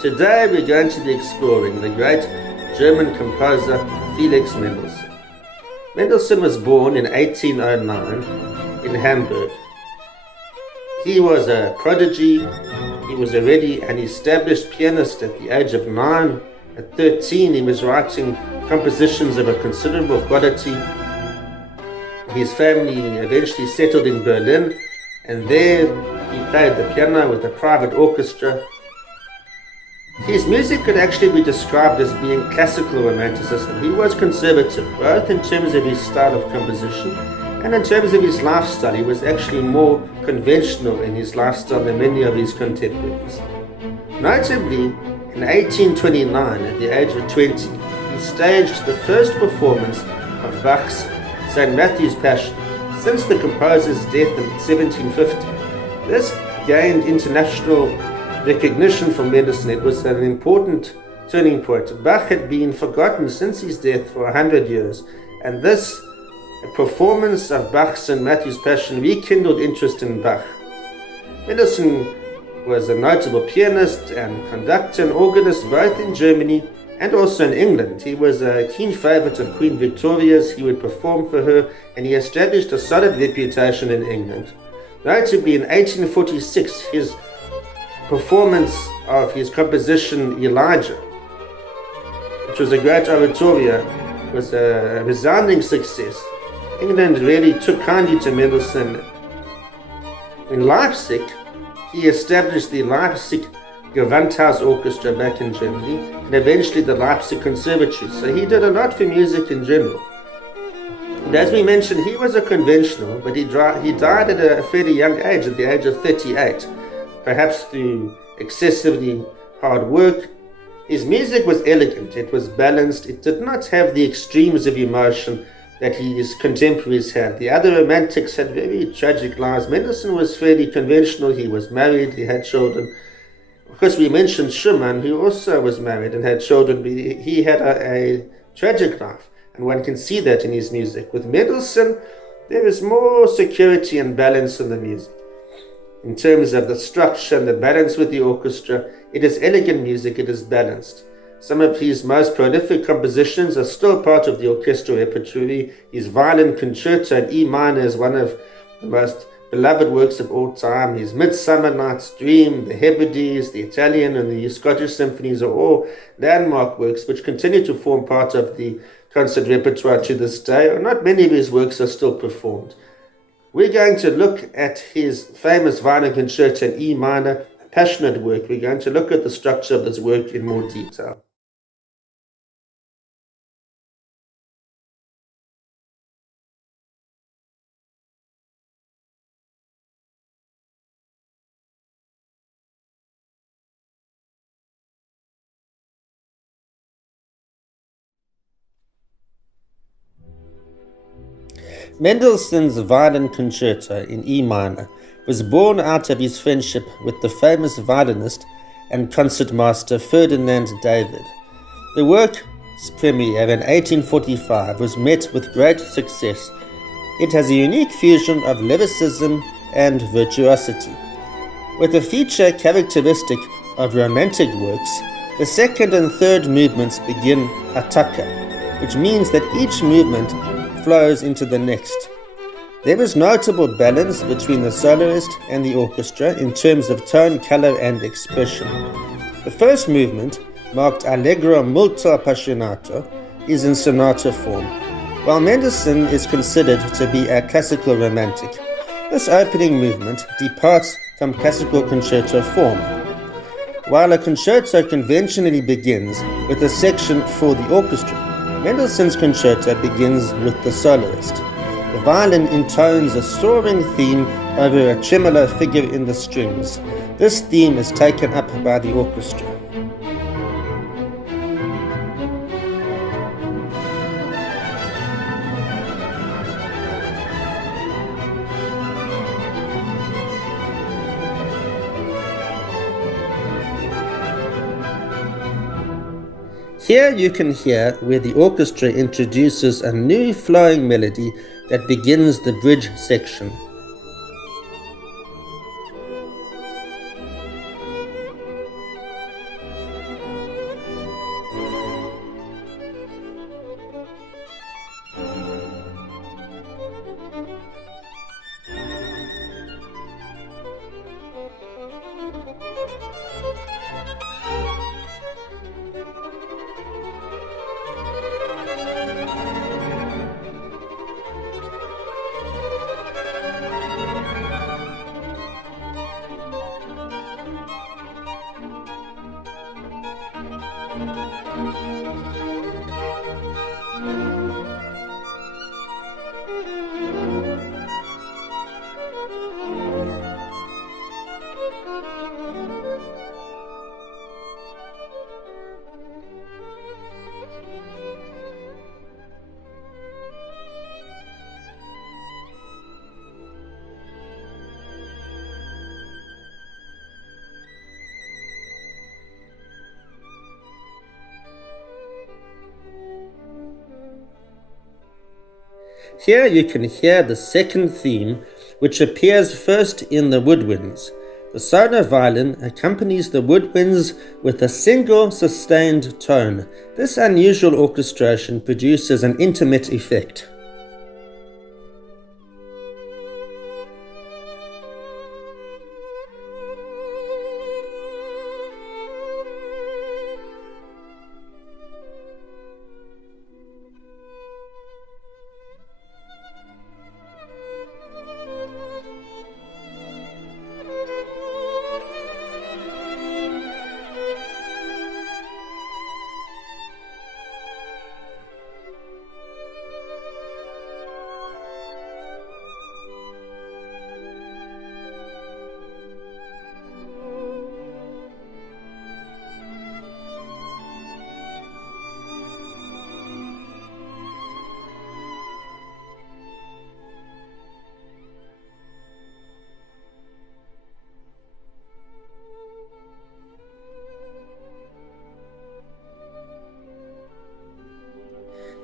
Today we're going to be exploring the great German composer Felix Mendelssohn. Mendelssohn was born in 1809 in Hamburg. He was a prodigy. He was already an established pianist at the age of 9. At 13 he was writing compositions of a considerable quality. His family eventually settled in Berlin, and there he played the piano with a private orchestra. His music could actually be described as being classical romanticism. He was conservative, both in terms of his style of composition and in terms of his lifestyle. He was actually more conventional in his lifestyle than many of his contemporaries. Notably, in 1829, at the age of 20, he staged the first performance of Bach's St. Matthew's Passion since the composer's death in 1750. This gained international recognition from Mendelssohn. It was an important turning point. Bach had been forgotten since his death for 100 years, and this performance of Bach's St. Matthew's Passion rekindled interest in Bach. Mendelssohn was a notable pianist and conductor and organist both in Germany and also in England. He was a keen favorite of Queen Victoria's. He would perform for her, and he established a solid reputation in England. Notably, in 1846, his performance of his composition Elijah, which was a great oratorio, was a resounding success. England really took kindly to Mendelssohn. In Leipzig, he established the Leipzig Gewandhaus Orchestra back in Germany, and eventually the Leipzig Conservatory. So he did a lot for music in general. And as we mentioned, he was a conventional, but he died at a fairly young age, at the age of 38. Perhaps through excessively hard work. His music was elegant, it was balanced, it did not have the extremes of emotion that his contemporaries had. The other romantics had very tragic lives. Mendelssohn was fairly conventional. He was married, he had children. Of course, we mentioned Schumann, who also was married and had children, but he had a tragic life, and one can see that in his music. With Mendelssohn, there is more security and balance in the music. In terms of the structure and the balance with the orchestra, it is elegant music, it is balanced. Some of his most prolific compositions are still part of the orchestral repertoire. His Violin Concerto in E minor is one of the most beloved works of all time. His Midsummer Night's Dream, the Hebrides, the Italian and the Scottish symphonies are all landmark works which continue to form part of the concert repertoire to this day. Not many of his works are still performed. We're going to look at his famous Violin Concerto in E minor, a passionate work. We're going to look at the structure of this work in more detail. Mendelssohn's Violin Concerto in E minor was born out of his friendship with the famous violinist and concertmaster Ferdinand David. The work's premiere in 1845 was met with great success. It has a unique fusion of lyricism and virtuosity. With a feature characteristic of romantic works, the second and third movements begin attacca, which means that each movement flows into the next. There is notable balance between the soloist and the orchestra in terms of tone, color, and expression. The first movement, marked Allegro molto appassionato, is in sonata form, while Mendelssohn is considered to be a classical romantic. This opening movement departs from classical concerto form. While a concerto conventionally begins with a section for the orchestra, Mendelssohn's concerto begins with the soloist. The violin intones a soaring theme over a tremolo figure in the strings. This theme is taken up by the orchestra. Here you can hear where the orchestra introduces a new flowing melody that begins the bridge section. Here you can hear the second theme, which appears first in the woodwinds. The solo violin accompanies the woodwinds with a single sustained tone. This unusual orchestration produces an intimate effect.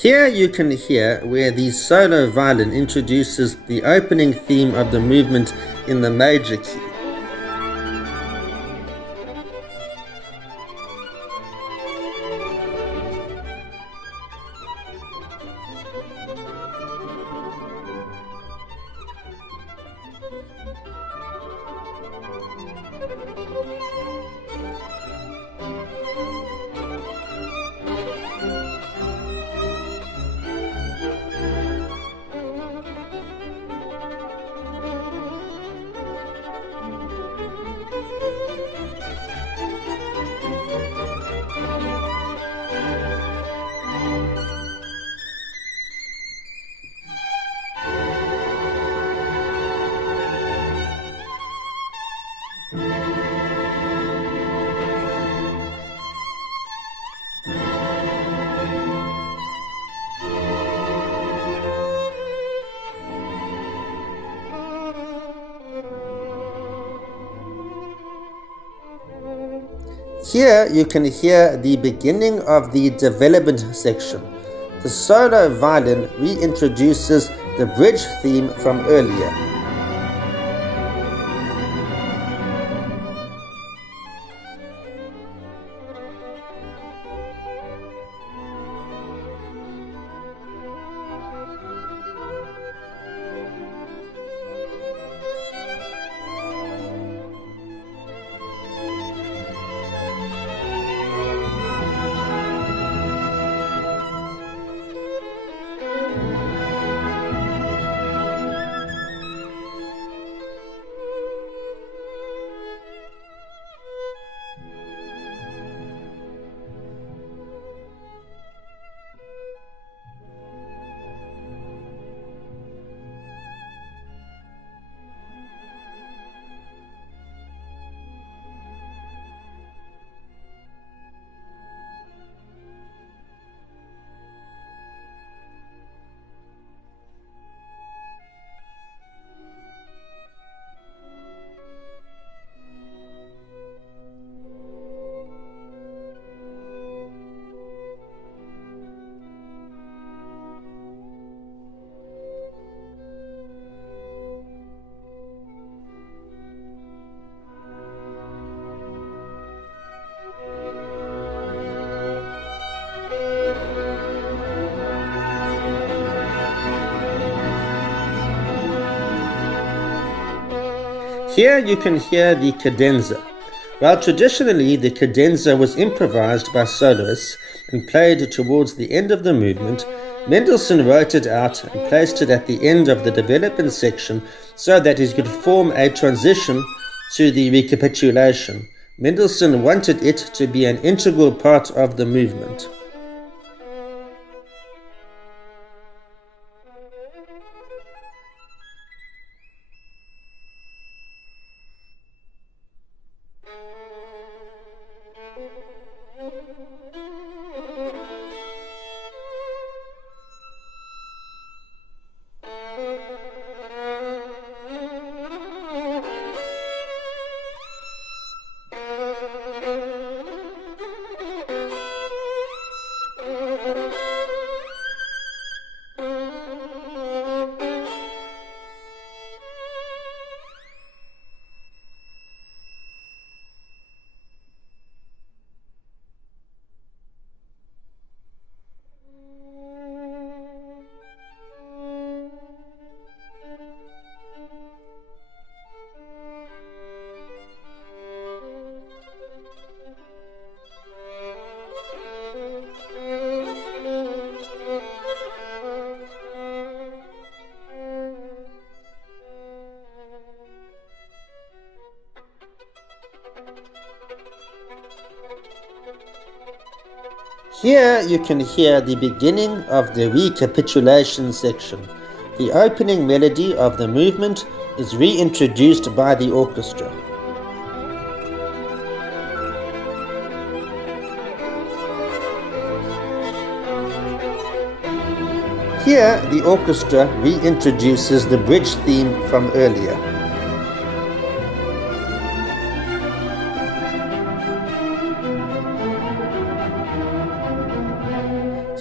Here you can hear where the solo violin introduces the opening theme of the movement in the major key. Here you can hear the beginning of the development section. The solo violin reintroduces the bridge theme from earlier. Here you can hear the cadenza. While traditionally the cadenza was improvised by soloists and played towards the end of the movement, Mendelssohn wrote it out and placed it at the end of the development section so that it could form a transition to the recapitulation. Mendelssohn wanted it to be an integral part of the movement. Here you can hear the beginning of the recapitulation section. The opening melody of the movement is reintroduced by the orchestra. Here the orchestra reintroduces the bridge theme from earlier.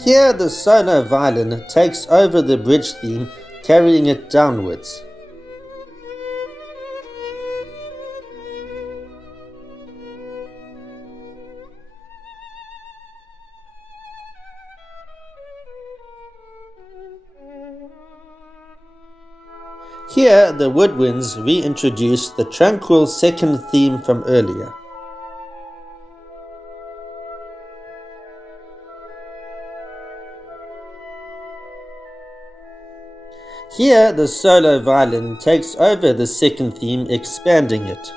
Here the solo violin takes over the bridge theme, carrying it downwards. Here the woodwinds reintroduce the tranquil second theme from earlier. Here the solo violin takes over the second theme, expanding it.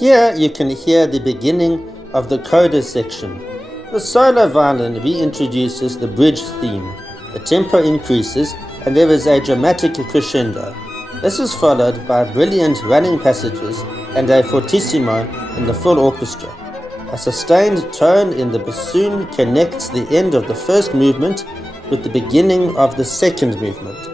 Here you can hear the beginning of the coda section. The solo violin reintroduces the bridge theme. The tempo increases and there is a dramatic crescendo. This is followed by brilliant running passages and a fortissimo in the full orchestra. A sustained tone in the bassoon connects the end of the first movement with the beginning of the second movement.